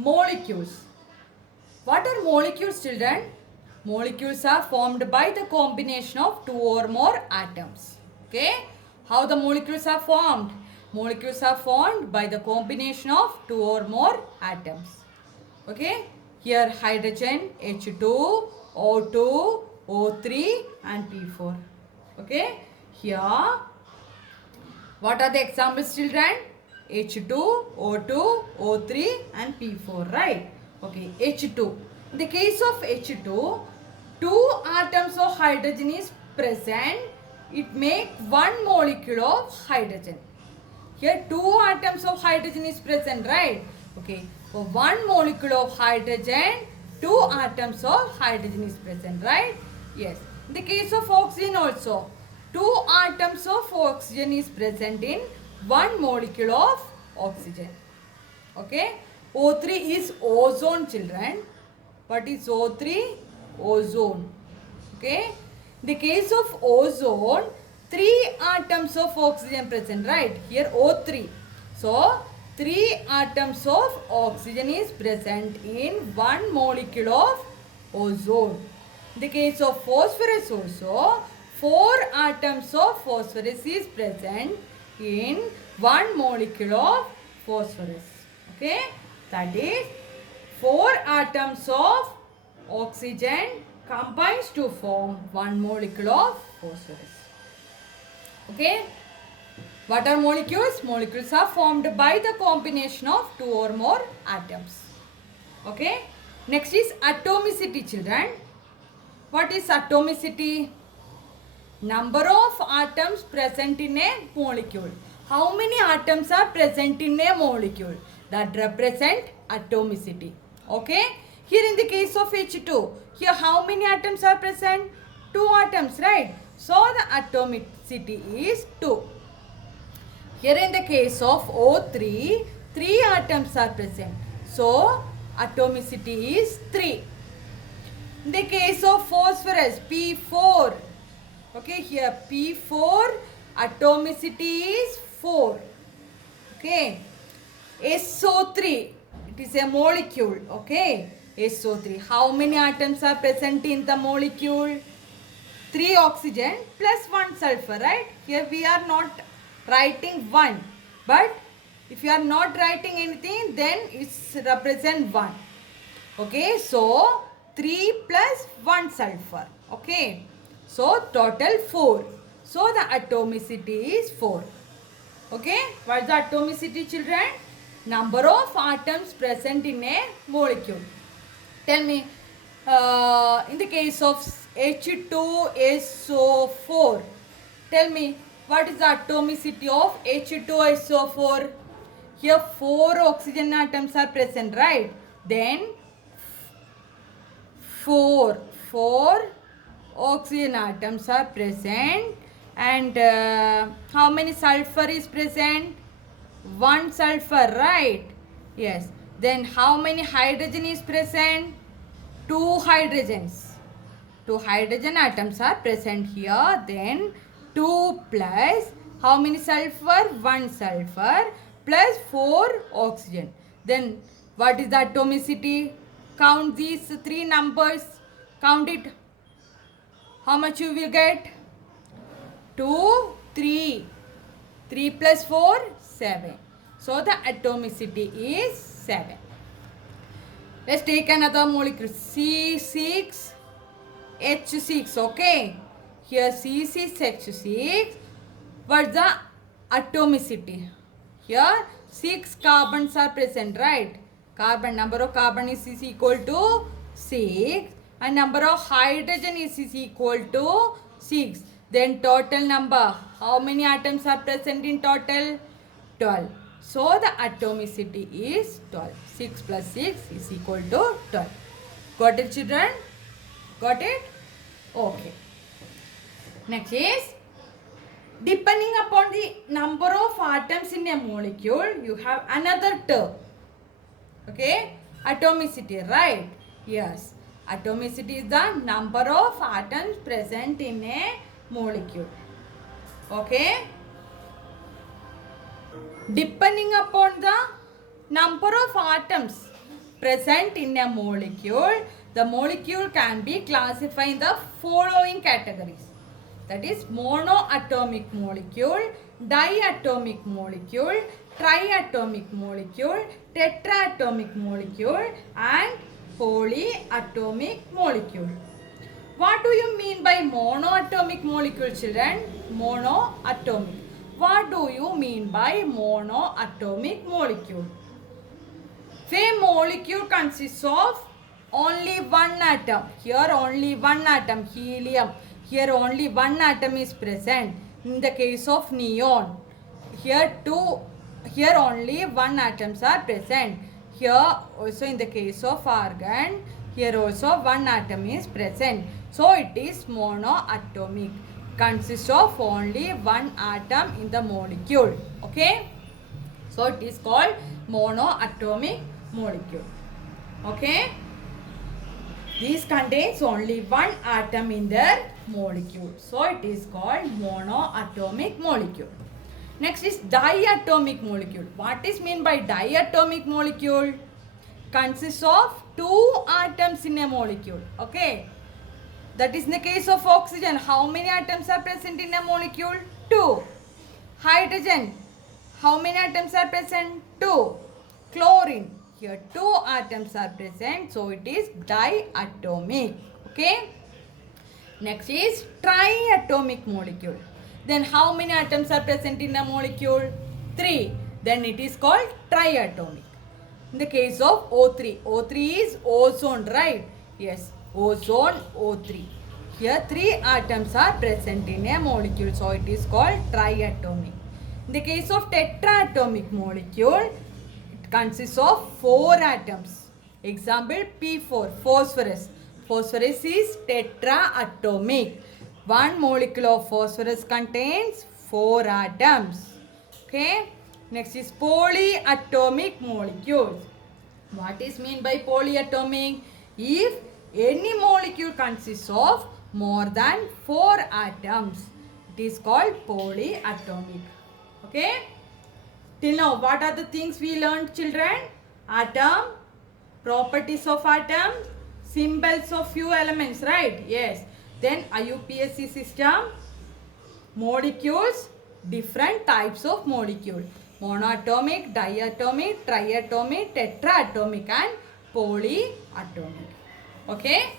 molecules. What are molecules, children? Molecules are formed by the combination of two or more atoms. Okay? How the molecules are formed? Molecules are formed by the combination of two or more atoms. Okay? Here hydrogen, H2, O2, O3 and P4. Okay? Here, what are the examples, children? H2, O2, O3 and P4, right? Okay, H2. In the case of H2, two atoms of hydrogen is present. It makes one molecule of hydrogen. Here two atoms of hydrogen is present, right? Okay, for one molecule of hydrogen, two atoms of hydrogen is present, right? Yes. In the case of oxygen also, two atoms of oxygen is present in one molecule of oxygen. Okay. O3 is ozone, children. What is O3? Ozone. Okay. In the case of ozone, three atoms of oxygen present, right? Here O3. So, three atoms of oxygen is present in one molecule of ozone. In the case of phosphorus also, four atoms of phosphorus is present in one molecule of phosphorus. Okay, that is four atoms of oxygen combines to form one molecule of phosphorus. Okay, what are molecules? Molecules are formed by the combination of two or more atoms. Okay, next is atomicity, children. What is atomicity? Number of atoms present in a molecule. How many atoms are present in a molecule? That represent atomicity. Okay. Here in the case of H2, here how many atoms are present? Two atoms, right? So the atomicity is 2. Here in the case of O3, 3 atoms are present. So atomicity is 3. In the case of phosphorus, P4. Okay, here P4, atomicity is 4. Okay. SO3, it is a molecule. Okay. SO3. How many atoms are present in the molecule? 3 oxygen plus 1 sulfur, right? Here we are not writing 1. But if you are not writing anything, then it's represent 1. Okay. So, 3 plus 1 sulfur. Okay. So, total 4. So, the atomicity is 4. Okay. What is the atomicity, children? Number of atoms present in a molecule. Tell me, in the case of H2SO4, tell me, what is the atomicity of H2SO4? Here 4 oxygen atoms are present, right? Then 4 oxygen atoms are present, and how many sulfur is present? 1 sulfur, right? Yes. Then how many hydrogen is present? 2 hydrogens. 2 hydrogen atoms are present here. Then 2 plus how many sulfur? 1 sulfur plus 4 oxygen. Then what is the atomicity? Count these 3 numbers. Count it. How much you will get? 2, 3. 3 plus 4, 7. So the atomicity is 7. Let's take another molecule. C6H6. Okay. Here C6H6. What's the atomicity? Here 6 carbons are present, right? Number of carbon is equal to 6. And number of hydrogen is equal to 6. Then total number. How many atoms are present in total? 12. So the atomicity is 12. 6 plus 6 is equal to 12. Got it, children? Got it? Okay. Next is, depending upon the number of atoms in a molecule, you have another term. Okay? Atomicity, right? Yes. Atomicity is the number of atoms present in a molecule. Okay? Depending upon the number of atoms present in a molecule, the molecule can be classified in the following categories. That is monoatomic molecule, diatomic molecule, triatomic molecule, tetraatomic molecule and polyatomic molecule. What do you mean by monoatomic molecule, children? Monoatomic. What do you mean by monoatomic molecule? If a molecule consists of only one atom, here only one atom, helium, here only one atom is present. In the case of neon, here only one atoms are present. Here also in the case of argon, here also one atom is present. So it is monoatomic. Consists of only one atom in the molecule. Okay. So it is called monoatomic molecule. Okay. These contains only one atom in their molecule. So it is called monoatomic molecule. Next is diatomic molecule. What is meant by diatomic molecule? Consists of two atoms in a molecule. Okay. That is in the case of oxygen. How many atoms are present in a molecule? 2. Hydrogen. How many atoms are present? 2. Chlorine. Here 2 atoms are present. So it is diatomic. Okay. Next is triatomic molecule. Then how many atoms are present in a molecule? 3. Then it is called triatomic. In the case of O3. O3 is ozone, right? Yes. Ozone O3. Here 3 atoms are present in a molecule. So it is called triatomic. In the case of tetraatomic molecule, it consists of 4 atoms. Example P4, phosphorus. Phosphorus is tetraatomic. One molecule of phosphorus contains 4 atoms. Okay. Next is polyatomic molecules. What is meant by polyatomic? If any molecule consists of more than 4 atoms, it is called polyatomic. Okay. Till now, what are the things we learned, children? Atom, properties of atom, symbols of few elements, right? Yes. Then IUPAC system, molecules, different types of molecule. Monoatomic, diatomic, triatomic, tetraatomic and polyatomic. Okay.